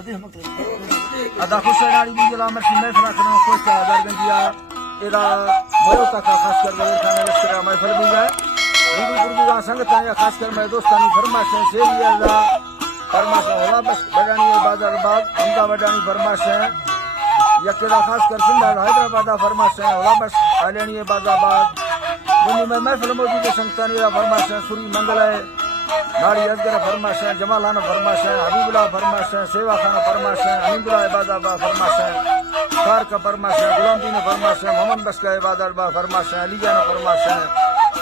अदा खुशरानी भी जला मैं महफिल करना कोई चला दरगंदिया एरा मयो तक खास कर गए खाने लश्कर महफिल भी है दीदी गुरु संगत या खास कर मैं दोस्तानी फरमाश है से लिया जा फरमाश होला बस बडानी बाजार बाग हमदा बडानी फरमाश है यकेला खास कर सिंधा हैदराबाद फरमाश है होला बस आलेनी बाजाबाद दुनिया में महफिल मौजूद संगतानी फरमाश है सूरी मंगल है नाड़ी अजगर फरमाश है जमालाना फरमाश है हबीबुल्लाह फरमाश है सेवा खाना फरमाश है अमीदुल्लाह इबादाबा फरमाश है कार का फरमाश है गुलामदीन फरमाश है मोहम्मद बस का इबादाबा फरमाश है अलीजाना फरमाश है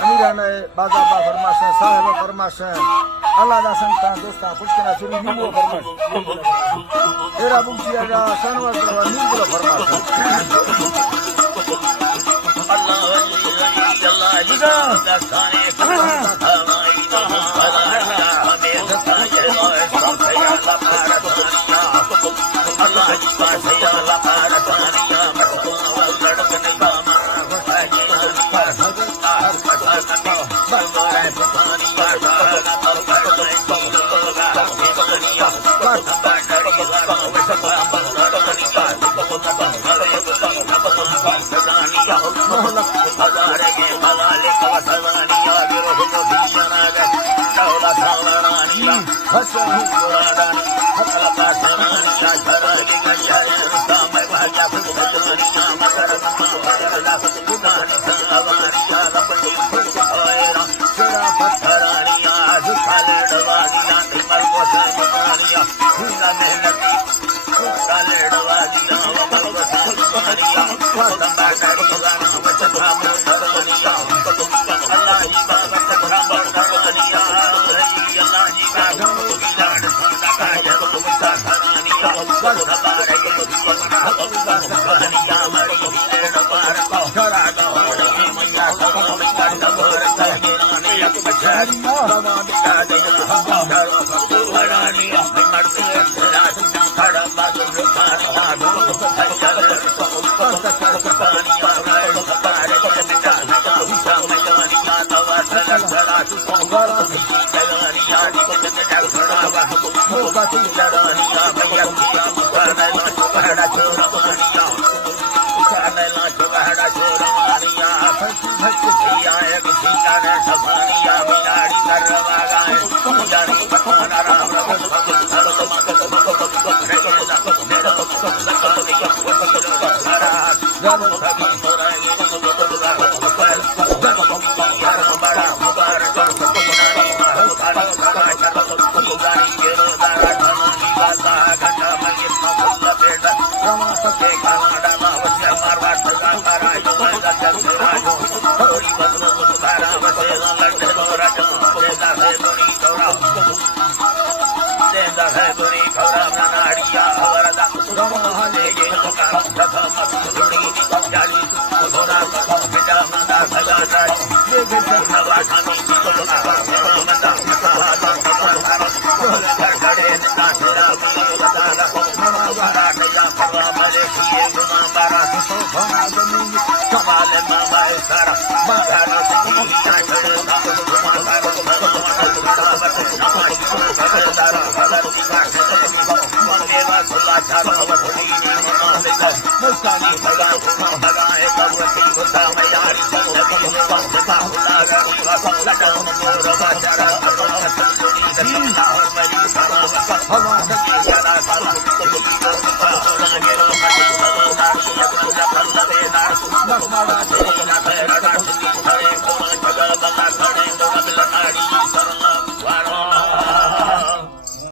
अमीराना बादाबा फरमाश है साहिब फरमाश है अल्लाह दा संगता दोस्ता खुश करा शुरू नीमो फरमाश तेरा बुकिया जा सनवा करवा नीमो फरमाश अल्लाह Mas